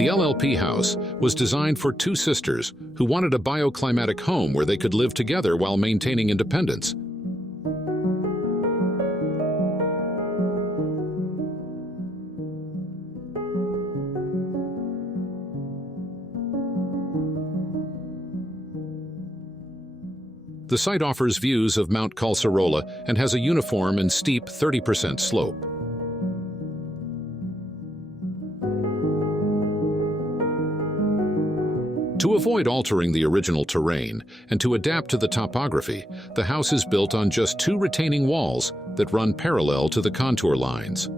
The LLP House was designed for two sisters who wanted a bioclimatic home where they could live together while maintaining independence. The site offers views of Mount Collserola and has a uniform and steep 30% slope. To avoid altering the original terrain and to adapt to the topography, the house is built on just two retaining walls that run parallel to the contour lines.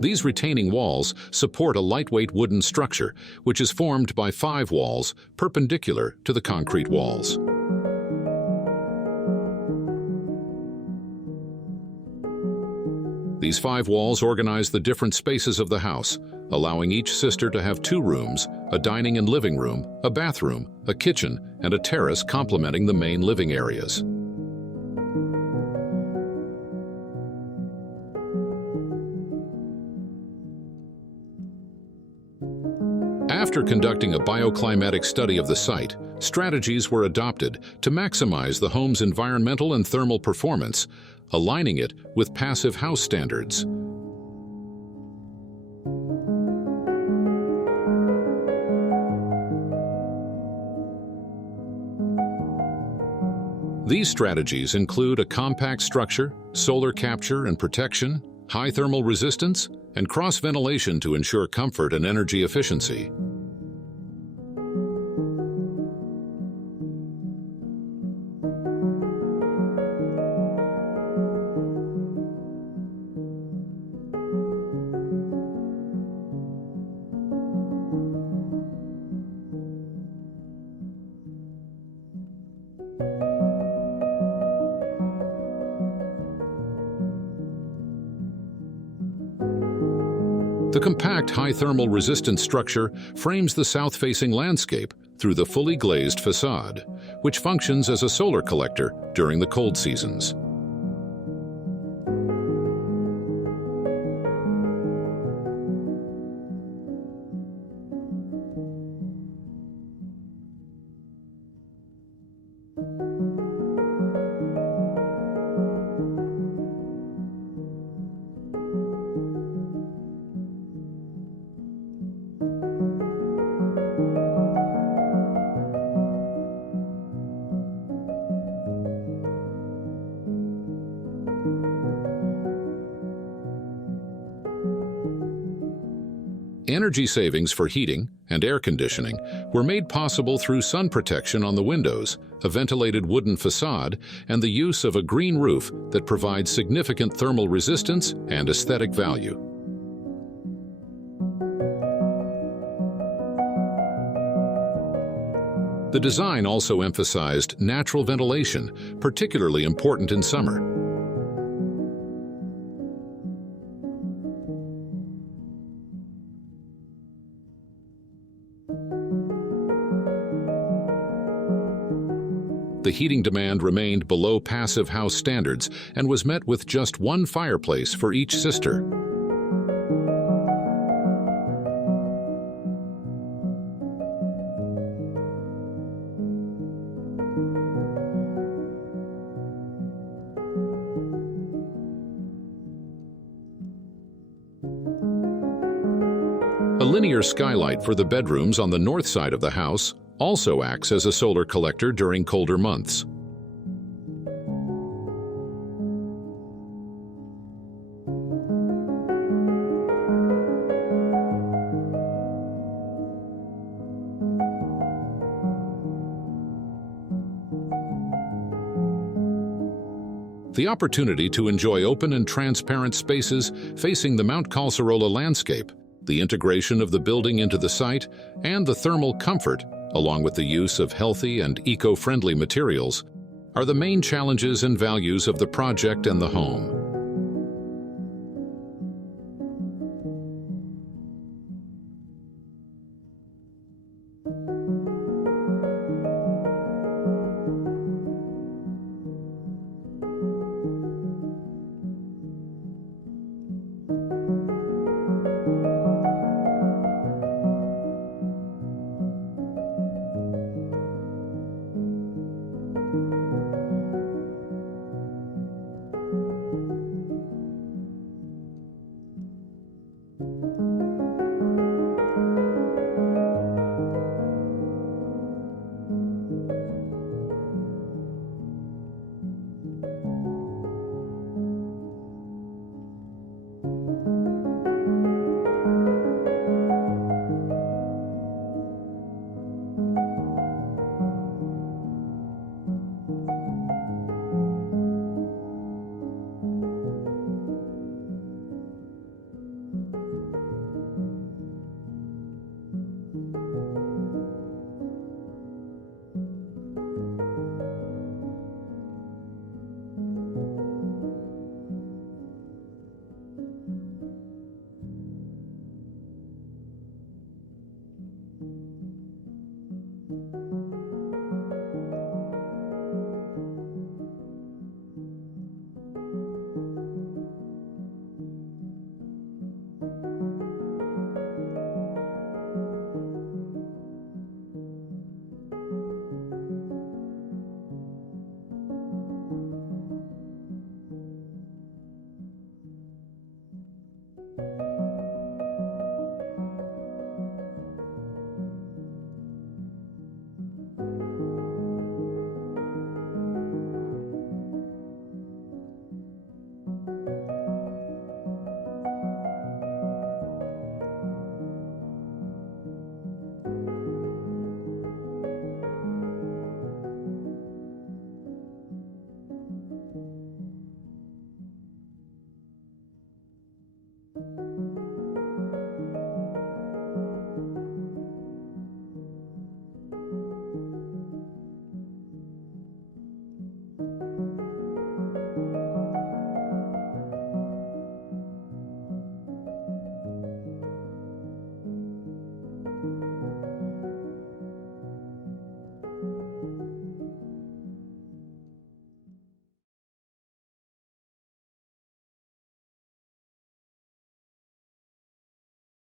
These retaining walls support a lightweight wooden structure, which is formed by 5 walls perpendicular to the concrete walls. These 5 walls organize the different spaces of the house, allowing each sister to have 2 rooms, a dining and living room, a bathroom, a kitchen, and a terrace complementing the main living areas. After conducting a bioclimatic study of the site, strategies were adopted to maximize the home's environmental and thermal performance, aligning it with passive house standards. These strategies include a compact structure, solar capture and protection, high thermal resistance, and cross-ventilation to ensure comfort and energy efficiency. The compact high thermal resistance structure frames the south-facing landscape through the fully glazed façade, which functions as a solar collector during the cold seasons. Energy savings for heating and air conditioning were made possible through sun protection on the windows, a ventilated wooden facade, and the use of a green roof that provides significant thermal resistance and aesthetic value. The design also emphasized natural ventilation, particularly important in summer. The heating demand remained below passive house standards and was met with just one fireplace for each sister. A linear skylight for the bedrooms on the north side of the house also acts as a solar collector during colder months. The opportunity to enjoy open and transparent spaces facing the Mount Collserola landscape, the integration of the building into the site, and the thermal comfort, along with the use of healthy and eco-friendly materials, are the main challenges and values of the project and the home.